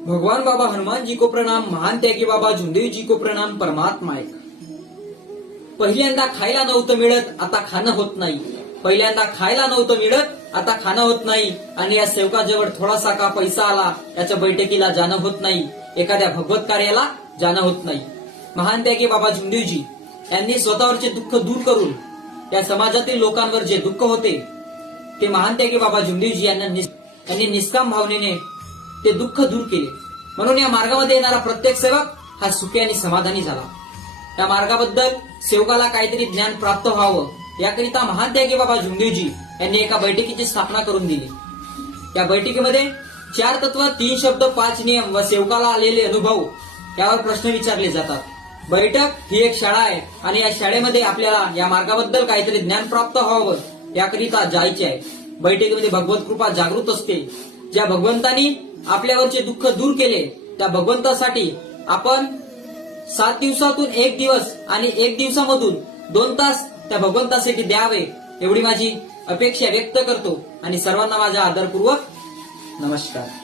भगवान बाबा हनुमान जी को प्रणाम, महान त्यागी बाबा झुंदेव जी को प्रणाम, परमात्मा एक। पहिल्यांदा खायला नव्हतं मिळत, आता खाणं होत नाही। पहिल्यांदा खायला नव्हतं मिळत, आता खाणं होत नाही। आणि या सेवकाजवळ थोडासा का पैसा आला, याच्या बैठकीला जाणं होत नाही, एखाद्या भगवत कार्याला जाणं होत नाही। महान त्यागी बाबा झुंदेवजी यांनी स्वतःवरचे दुःख दूर करून या समाजातील लोकांवर जे दुःख होते ते महान त्यागी बाबा झुंदेवजी यांनी निष्काम भावनेने ते दुःख दूर केले। म्हणून या मार्गामध्ये येणारा प्रत्येक सेवक हा सुखी आणि समाधानी झाला। या मार्गाबद्दल सेवकाला काहीतरी ज्ञान प्राप्त व्हावं याकरिता महान त्यागी बाबा झुंदेवजी यांनी एका बैठकीची स्थापना करून दिली। या बैठकीमध्ये 4 तत्व, 3 शब्द, 5 नियम व सेवकाला आलेले अनुभव यावर प्रश्न विचारले जातात। बैठक ही एक शाळा आहे आणि या शाळेमध्ये आपल्याला या मार्गाबद्दल काहीतरी ज्ञान प्राप्त व्हावं याकरिता जायचे आहे। बैठकीमध्ये भगवत कृपा जागृत असते। ज्या भगवंतानी आपल्यावरचे दुःख दूर केले त्या भगवंतासाठी आपण 7 दिवसातून 1 दिवस आणि 1 दिवसामधून 2 तास त्या भगवंतासाठी द्यावे एवढी माझी अपेक्षा व्यक्त करतो आणि सर्वांना माझा आदरपूर्वक नमस्कार।